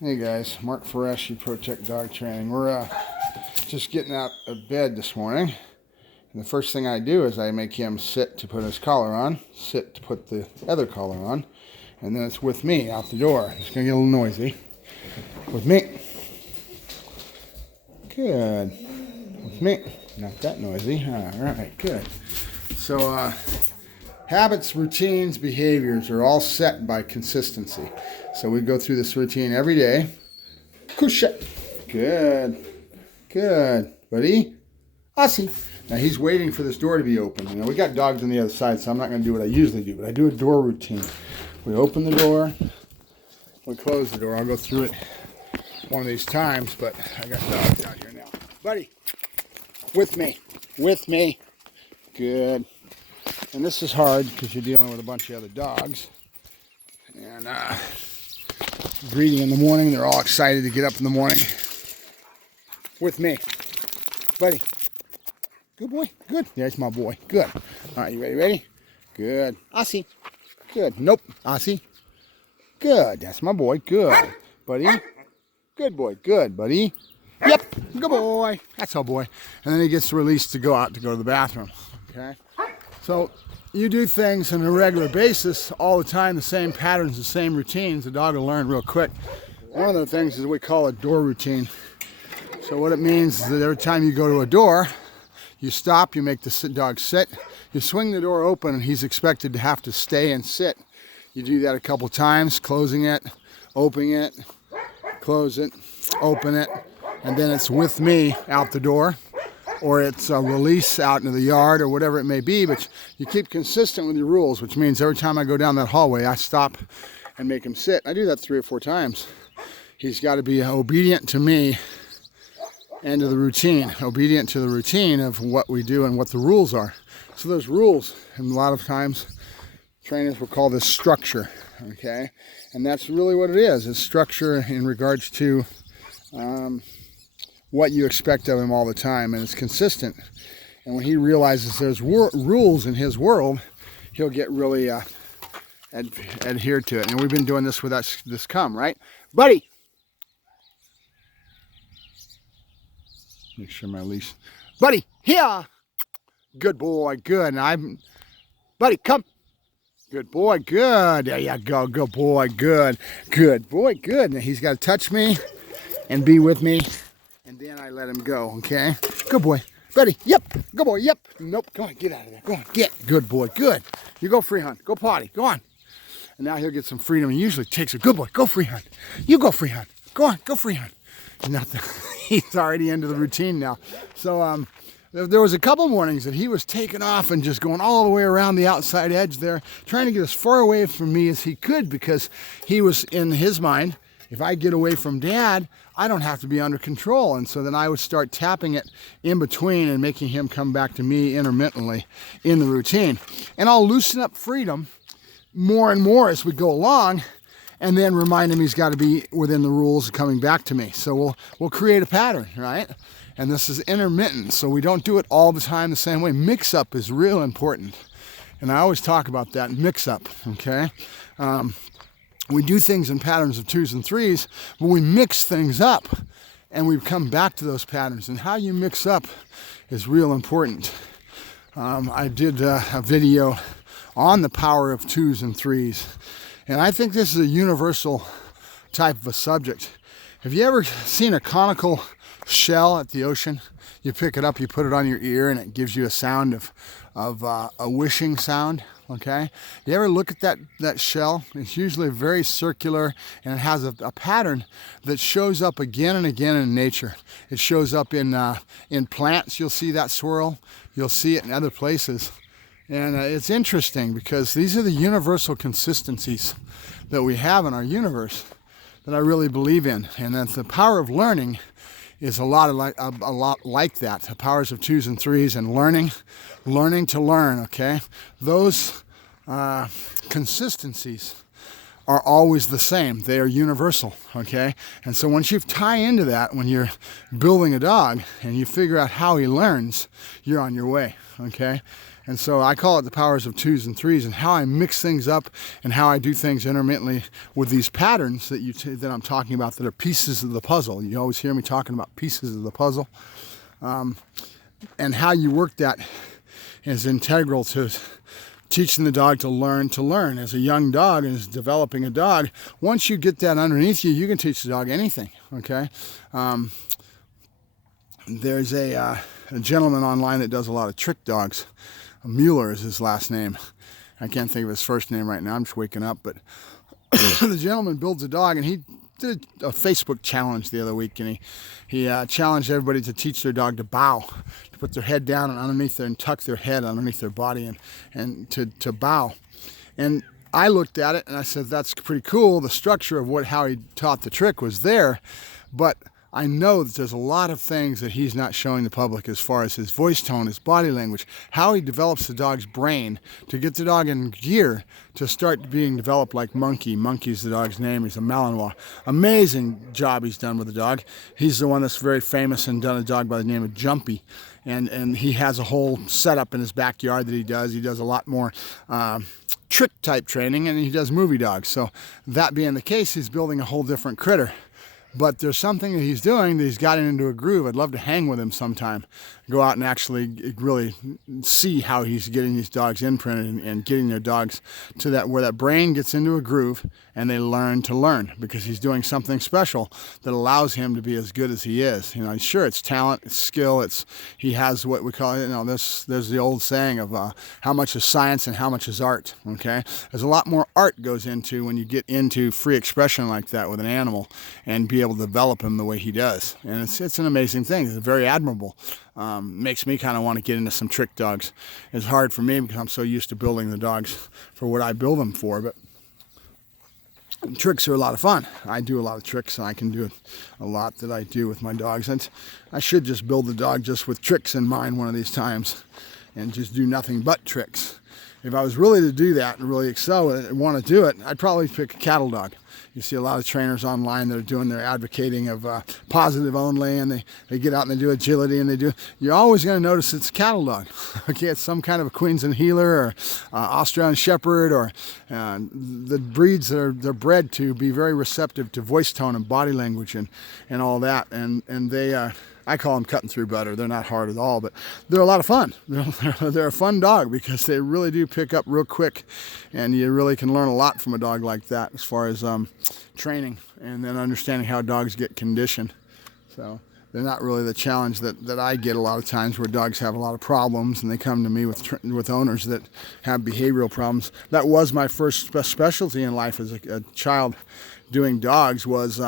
Hey guys, Mark Ferrasci, Protect Dog Training. We're just getting out of bed this morning. And the first thing I do is I make him sit to put his collar on, sit to put the other collar on, and then it's with me out the door. It's going to get a little noisy. With me. Good. With me. Not that noisy. All right, good. So, habits, routines, behaviors are all set by consistency. So we go through this routine every day. Kusha. Good. Good. Buddy. Aussie. Now he's waiting for this door to be open. You know, we got dogs on the other side, so I'm not going to do what I usually do, but I do a door routine. We open the door. We close the door. I'll go through it one of these times, but I got dogs out here now. Buddy. With me. With me. Good. And this is hard because you're dealing with a bunch of other dogs. And greeting in the morning. They're all excited to get up in the morning. With me. Buddy. Good boy. Good. There's my boy. Good. All right, you ready? Ready? Good. Aussie. Good. Nope. Aussie. Good. That's my boy. Good. Buddy. Good boy. Good, buddy. Yep. Good boy. That's our boy. And then he gets released to go out to go to the bathroom. Okay? So you do things on a regular basis all the time, the same patterns, the same routines, the dog will learn real quick. One of the things is we call a door routine. So what it means is that every time you go to a door, you stop, you make the dog sit, you swing the door open, and he's expected to have to stay and sit. You do that a couple times, closing it, opening it, close it, open it, and then it's with me out the door. Or it's a release out into the yard or whatever it may be, but you keep consistent with your rules, which means every time I go down that hallway, I stop and make him sit. I do that 3 or 4 times. He's got to be obedient to me and to the routine, obedient to the routine of what we do and what the rules are. So there's rules, and a lot of times trainers will call this structure, okay? And that's really what it is. It's structure in regards to what you expect of him all the time, and it's consistent. And when he realizes there's rules in his world, he'll get really adhere to it. And we've been doing this with us, this come, right? Buddy! Make sure my leash. Buddy, here! Good boy, good. And buddy, come. Good boy, good. There you go, good boy, good. Good boy, good. Now he's got to touch me and be with me. And then I let him go, okay? Good boy. Buddy, yep. Good boy, yep. Nope, come on, get out of there. Go on, get. Good boy, good. You go free hunt. Go potty, go on. And now he'll get some freedom. He usually takes a good boy. Go free hunt. You go free hunt. Go on, go free hunt. He's already into the routine now. So there was a couple mornings that he was taking off and just going all the way around the outside edge there, trying to get as far away from me as he could, because he was in his mind, if I get away from Dad, I don't have to be under control. And so then I would start tapping it in between and making him come back to me intermittently in the routine. And I'll loosen up freedom more and more as we go along, and then remind him he's got to be within the rules of coming back to me. So we'll create a pattern, right? And this is intermittent, so we don't do it all the time the same way. Mix-up is real important. And I always talk about that, mix-up, okay? We do things in patterns of 2s and 3s, but we mix things up, and we come back to those patterns. And how you mix up is real important. I did a video on the power of 2s and 3s, and I think this is a universal type of a subject. Have you ever seen a conical shell at the ocean? You pick it up, you put it on your ear, and it gives you a sound of a wishing sound. Okay, you ever look at that shell? It's usually very circular, and it has a pattern that shows up again and again in nature. It shows up in plants. You'll see that swirl. You'll see it in other places, and it's interesting because these are the universal consistencies that we have in our universe that I really believe in, and that the power of learning is a lot like that. The powers of 2s and 3s and learning to learn, okay? Those consistencies are always the same. They are universal, okay? And so once you tie into that, when you're building a dog and you figure out how he learns, you're on your way, okay? And so I call it the powers of 2s and 3s, and how I mix things up and how I do things intermittently with these patterns that that I'm talking about that are pieces of the puzzle. You always hear me talking about pieces of the puzzle. And how you work that is integral to teaching the dog to learn. As a young dog and is developing a dog, once you get that underneath you, you can teach the dog anything, okay? There's a gentleman online that does a lot of trick dogs. Mueller is his last name. I can't think of his first name right now. I'm just waking up. But the gentleman builds a dog, and he did a Facebook challenge the other week, and he challenged everybody to teach their dog to bow, to put their head down and underneath there and tuck their head underneath their body and to bow. And I looked at it and I said, that's pretty cool. The structure of how he taught the trick was there, but I know that there's a lot of things that he's not showing the public as far as his voice tone, his body language, how he develops the dog's brain to get the dog in gear to start being developed like Monkey. Monkey's the dog's name. He's a Malinois. Amazing job he's done with the dog. He's the one that's very famous and done a dog by the name of Jumpy. And he has a whole setup in his backyard that he does. He does a lot more trick type training, and he does movie dogs. So that being the case, he's building a whole different critter. But there's something that he's doing that he's gotten into a groove. I'd love to hang with him sometime. Go out and actually really see how he's getting these dogs imprinted and getting their dogs to that where that brain gets into a groove and they learn to learn, because he's doing something special that allows him to be as good as he is. You know, sure, it's talent, it's skill, he has what we call, there's the old saying of how much is science and how much is art, okay? There's a lot more art goes into when you get into free expression like that with an animal and be able to develop him the way he does. And it's an amazing thing. It's very admirable. Makes me kind of want to get into some trick dogs. It's hard for me because I'm so used to building the dogs for what I build them for, but tricks are a lot of fun. I do a lot of tricks, and I can do a lot that I do with my dogs. And I should just build the dog just with tricks in mind one of these times and just do nothing but tricks. If I was really to do that and really excel with it and want to do it, I'd probably pick a cattle dog. You see a lot of trainers online that are they're advocating of positive only, and they get out and they do agility, and you're always going to notice it's a cattle dog. Okay, it's some kind of a Queensland Heeler or Australian Shepherd, or the breeds that they're bred to be very receptive to voice tone and body language and all that, and they I call them cutting through butter. They're not hard at all, but they're a lot of fun. They're a fun dog because they really do pick up real quick, and you really can learn a lot from a dog like that as far as training and then understanding how dogs get conditioned. So they're not really the challenge that I get a lot of times, where dogs have a lot of problems and they come to me with owners that have behavioral problems. That was my first specialty in life as a child doing dogs, was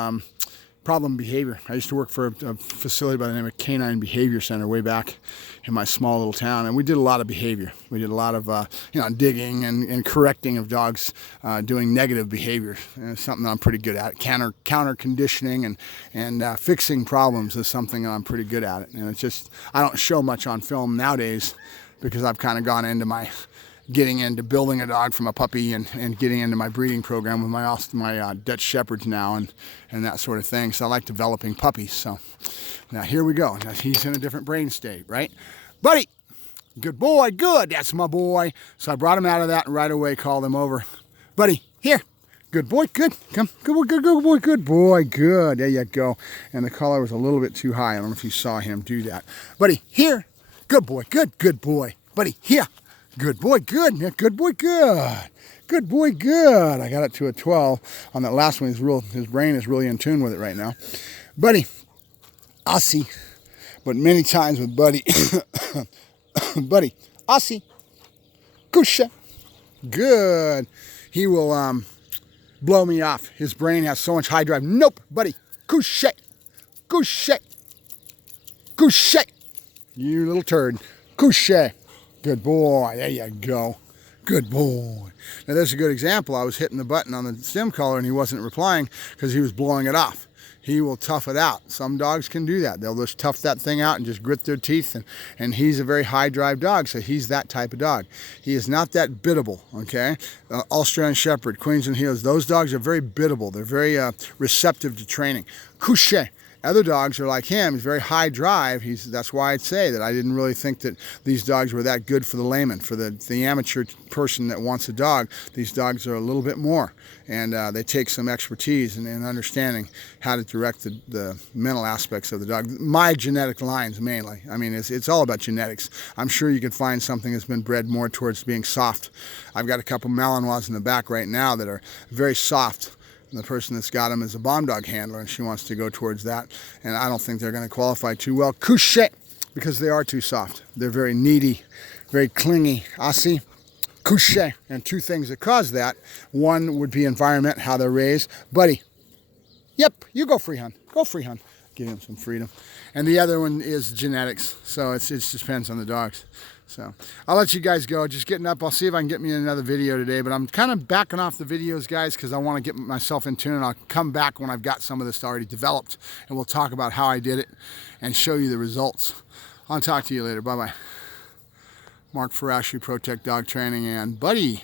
problem behavior. I used to work for a facility by the name of Canine Behavior Center way back in my small little town, and we did a lot of behavior. We did a lot of digging and correcting of dogs doing negative behavior. And it's something that I'm pretty good at. Counter conditioning and fixing problems is something that I'm pretty good at it. And it's just, I don't show much on film nowadays because I've kind of gone into my getting into building a dog from a puppy and getting into my breeding program with my Dutch Shepherds now and that sort of thing. So I like developing puppies. So now here we go. Now he's in a different brain state, right? Buddy, good boy, good, that's my boy. So I brought him out of that and right away called him over. Buddy, here, good boy, good, come, good boy, good boy, good, there you go. And the collar was a little bit too high. I don't know if you saw him do that. Buddy, here, good boy, good boy. Buddy, here. Good boy, good. Good boy, good. Good boy, good. I got it to a 12 on that last one. His brain is really in tune with it right now. Buddy, Aussie. But many times with Buddy, Buddy, Aussie, Kusha. Good. He will blow me off. His brain has so much high drive. Nope, Buddy, Kusha, Kusha, Kusha. You little turd. Kusha. Good boy, there you go. Good boy. Now there's a good example. I was hitting the button on the stem collar and he wasn't replying because he was blowing it off. He will tough it out. Some dogs can do that. They'll just tough that thing out and just grit their teeth, and he's a very high drive dog, so he's that type of dog. He is not that biddable, okay? Australian Shepherd, Queensland Heelers, those dogs are very biddable. They're very receptive to training. Couché. Other dogs are like him. He's very high drive. That's why I'd say that I didn't really think that these dogs were that good for the layman. For the amateur person that wants a dog, these dogs are a little bit more. And they take some expertise in understanding how to direct the mental aspects of the dog. My genetic lines mainly. I mean, it's all about genetics. I'm sure you can find something that's been bred more towards being soft. I've got a couple Malinois in the back right now that are very soft. And the person that's got them is a bomb dog handler, and she wants to go towards that. And I don't think they're going to qualify too well. Couché, because they are too soft. They're very needy, very clingy. Assis, couché. And two things that cause that. One would be environment, how they're raised. Buddy, yep, you go free hunt. Go free hunt. Give him some freedom. And the other one is genetics. So it just depends on the dogs. So I'll let you guys go. Just getting up. I'll see if I can get me another video today. But I'm kind of backing off the videos, guys, because I want to get myself in tune. And I'll come back when I've got some of this already developed. And we'll talk about how I did it and show you the results. I'll talk to you later. Bye-bye. Mark Ferrasci, Protect Dog Training, and Buddy.